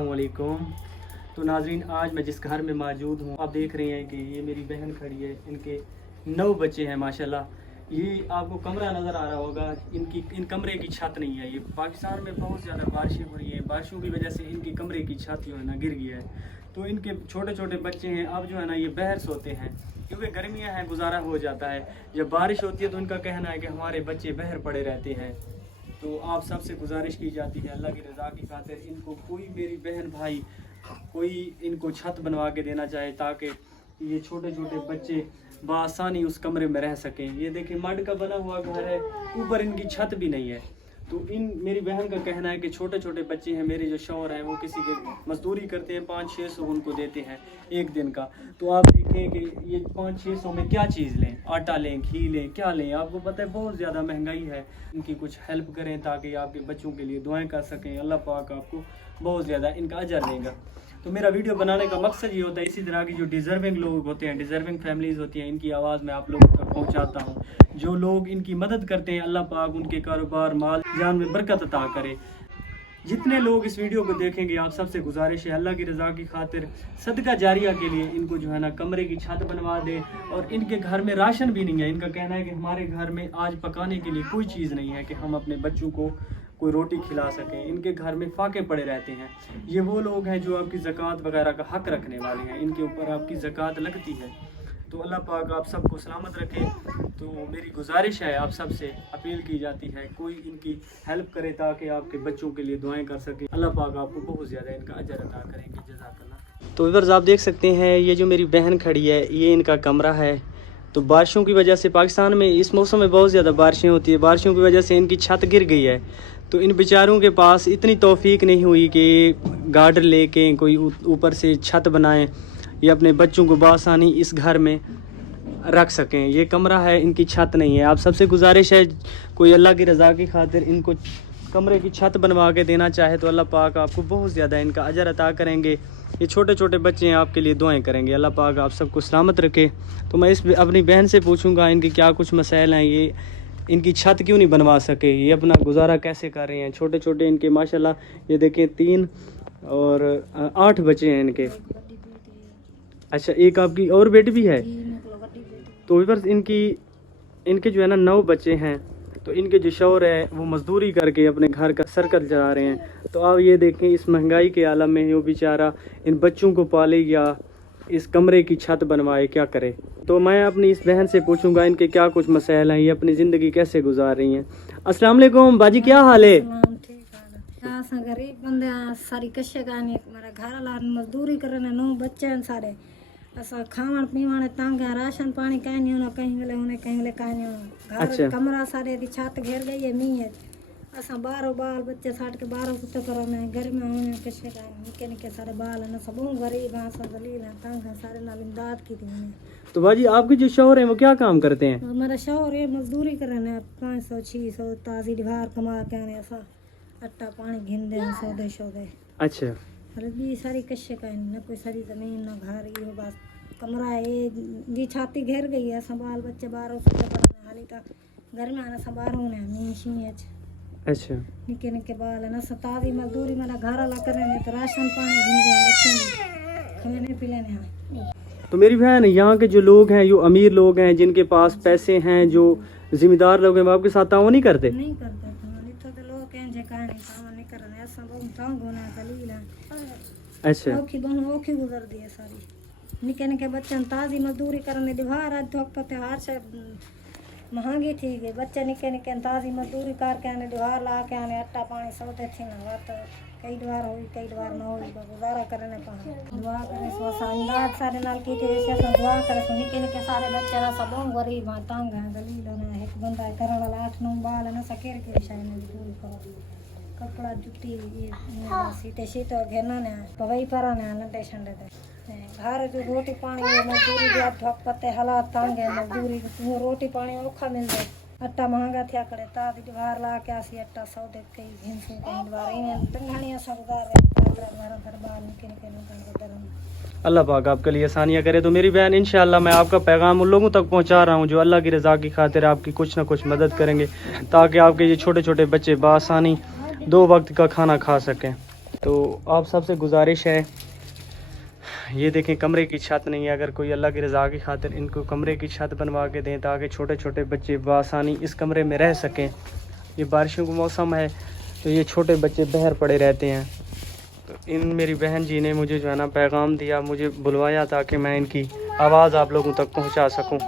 अस्सलाम वालेकुम। तो नाजरीन, आज मैं जिस घर में मौजूद हूँ, आप देख रहे हैं कि ये मेरी बहन खड़ी है। इनके 9 बच्चे हैं माशाल्लाह। ये आपको कमरा नज़र आ रहा होगा, इन कमरे की छत नहीं है। ये पाकिस्तान में बहुत ज़्यादा बारिशें हो रही हैं, बारिशों की वजह से इनकी कमरे की छत जो है ना गिर गया है। तो इनके छोटे छोटे बच्चे हैं, अब जो है ना ये बाहर सोते हैं क्योंकि गर्मियाँ हैं, गुजारा हो जाता है। जब बारिश होती है तो इनका कहना है कि हमारे बच्चे बाहर पड़े रहते हैं। तो आप सबसे गुजारिश की जाती है अल्लाह की रज़ा की खातिर, इनको कोई मेरी बहन भाई कोई इनको छत बनवा के देना चाहे ताकि ये छोटे छोटे बच्चे बआसानी उस कमरे में रह सकें। ये देखिए मड का बना हुआ घर है, ऊपर इनकी छत भी नहीं है। तो मेरी बहन का कहना है कि छोटे छोटे बच्चे हैं, मेरे जो शौहर हैं वो किसी के मजदूरी करते हैं, 500-600 उनको देते हैं एक दिन का। तो आप देखें कि ये 500-600 में क्या चीज़ लें, आटा लें, घी लें, क्या लें। आपको पता है बहुत ज़्यादा महंगाई है। इनकी कुछ हेल्प करें ताकि आपके बच्चों के लिए दुआएं कर सकें। अल्लाह पाक आपको बहुत ज़्यादा इनका अजर देगा। तो मेरा वीडियो बनाने का मकसद ये होता है, इसी तरह की जो डिज़र्विंग लोग होते हैं, डिज़र्विंग फैमिलीज़ होती हैं, इनकी आवाज़ मैं आप लोगों तक पहुंचाता हूं। जो लोग इनकी मदद करते हैं, अल्लाह पाक उनके कारोबार, माल जान में बरकत अता करे। जितने लोग इस वीडियो को देखेंगे, आप सबसे गुजारिश है अल्लाह की रज़ा की खातिर सदका जारिया के लिए इनको जो है ना कमरे की छत बनवा दें। और इनके घर में राशन भी नहीं है। इनका कहना है कि हमारे घर में आज पकाने के लिए कोई चीज़ नहीं है कि हम अपने बच्चों को कोई रोटी खिला सकें। इनके घर में फाके पड़े रहते हैं। ये वो लोग हैं जो आपकी ज़कात वगैरह का हक रखने वाले हैं, इनके ऊपर आपकी ज़कात लगती है। तो अल्लाह पाक आप सबको सलामत रखे। तो मेरी गुजारिश है, आप सबसे अपील की जाती है, कोई इनकी हेल्प करे ताकि आपके बच्चों के लिए दुआएं कर सके। अल्लाह पाक आपको बहुत ज़्यादा इनका अजर अता करेंगे। जज़ाकल्लाह। तो व्यूअर्स, आप देख सकते हैं ये जो मेरी बहन खड़ी है, ये इनका कमरा है। तो बारिशों की वजह से पाकिस्तान में इस मौसम में बहुत ज़्यादा बारिशें होती है, बारिशों की वजह से इनकी छत गिर गई है। तो इन बेचारों के पास इतनी तौफीक नहीं हुई कि गार्डर लेके कोई ऊपर से छत बनाएं या अपने बच्चों को बासानी इस घर में रख सकें। ये कमरा है, इनकी छत नहीं है। आप सबसे गुजारिश है, कोई अल्लाह की रज़ा की खातिर इनको कमरे की छत बनवा के देना चाहे तो अल्लाह पाक आपको बहुत ज़्यादा इनका अजर अता करेंगे। ये छोटे छोटे बच्चे हैं, आपके लिए दुआएं करेंगे। अल्लाह पाक आप सबको सलामत रखे। तो मैं अपनी बहन से पूछूंगा इनकी क्या कुछ मसाइल हैं, ये इनकी छत क्यों नहीं बनवा सके, ये अपना गुजारा कैसे कर रहे हैं। छोटे छोटे इनके माशाल्लाह ये देखें 3 और 8 बच्चे हैं इनके। अच्छा, एक आपकी और बेटी भी है। तो बस इनके जो है ना 9 बच्चे हैं। तो इनके जो शौहर है वो मजदूरी करके अपने घर का सर्कल चला रहे हैं। तो आप ये देखें इस महंगाई के आलम में वो बेचारा इन बच्चों को पाले या इस कमरे की छत बनवाए, क्या करे। तो मैं अपनी इस बहन से पूछूंगा इनके क्या कुछ मसाइल हैं, ये अपनी ज़िंदगी कैसे गुजार रही हैं। अस्सलाम वालेकुम बाजी, क्या हाल है? गरीब बंदे सारी कशे गाने मेरा घर वाला मजदूरी करने 9 बच्चे हैं सारे। असा खावन पीवन तंग है, राशन पानी कहीं नहीं होना, कहीं वेले होने कहीं वेले कहीं नहीं होना। घर अच्छा। कमरा सारे दी छत घेर गई है, मींह है। असा 12 बाल बच्चे साठ के 12 कुत्ते करने घर में होने कशे गाने निके निके सारे बाल है ना, सब गरीब हैं, सब दलील हैं, तंग हैं सारे। नाल इमदाद की थी उन्हें। तो बाजी आपके जो शौहर हैं वो क्या काम करते हैं? मेरा शौहर ये मजदूरी करने 500-600 ताजी ढार कमा के आने, ऐसा आटा पानी घिंदे सौदे शौदे। अच्छा। अरे भी सारी कशे का न कोई सारी जमीन न घर, ये बस कमरा है जी छाती घेर गई है। संभाल बच्चे 12 हाली का घर में आना संभाल होने मीशी। अच्छा। निके निके बाल है ना, सतावी मजदूरी मेरा घर वाला करेंगे तो राशन पानी घिंदे बच्चे खाने पिलाने हैं। तो मेरी बहन, यहाँ के जो लोग हैं, जो अमीर लोग हैं, जिनके पास पैसे हैं, जो जिम्मेदार लोग हैं, वो आपके साथ ताउन नहीं करते? नहीं करते। तो लोग हैं जे कहानी काम नहीं करने, ऐसा बहुत तंग होना दलील है। अच्छा। औखी गुजर दी है सारी। निके निके बच्चे ताजी मजदूरी करने दीवार आज धोकते हार से महंगी थी गई। बच्चे निके निके ताजी मजदूरी करके आने दीवार ला के आने आटा पानी सौदे थी ना। तो कई बार हुई कई बार न हुई, गुजारा करने पाए दुआ करे सो अंदाज सारे नाल की थी ऐसे दुआ करे सो। निके निके सारे बच्चे ना सब गरीब हैं, तंग हैं, दलील है। एक बंदा करने वाला 8-9 बाल है ना, सकेर के विषय में मजदूरी करो, कपड़ा जुटी ये सीटे शीतो घेना ने पवई पर ने लंडे छंडे दे घर जो रोटी पानी मजदूरी दिया ठोक पत्ते हालात तंग है। मजदूरी वो रोटी पानी औखा मिल जाए, आटा महंगा थिया करे तादी दीवार ला के आसी आटा सौदे कई घिनसू कहीं दीवार इन्हें टंगानिया सब घर बाल निके निके लोगों को दरम। अल्लाह पाक आपके लिए आसानियाँ करे। तो मेरी बहन, इंशाअल्लाह मैं आपका पैगाम उन लोगों तक पहुंचा रहा हूं जो अल्लाह की रज़ा की खातिर आपकी कुछ ना कुछ मदद करेंगे ताकि आपके ये छोटे छोटे बच्चे बआसानी 2 वक्त का खाना खा सकें। तो आप सबसे गुजारिश है, ये देखें कमरे की छत नहीं है, अगर कोई अल्लाह की रज़ा की खातिर इनको कमरे की छत बनवा के दें ताकि छोटे छोटे बच्चे बआसानी इस कमरे में रह सकें। ये बारिशों का मौसम है तो ये छोटे बच्चे बाहर पड़े रहते हैं। तो इन मेरी बहन जी ने मुझे जो है ना पैगाम दिया, मुझे बुलवाया ताकि मैं इनकी आवाज़ आप लोगों तक पहुंचा सकूं।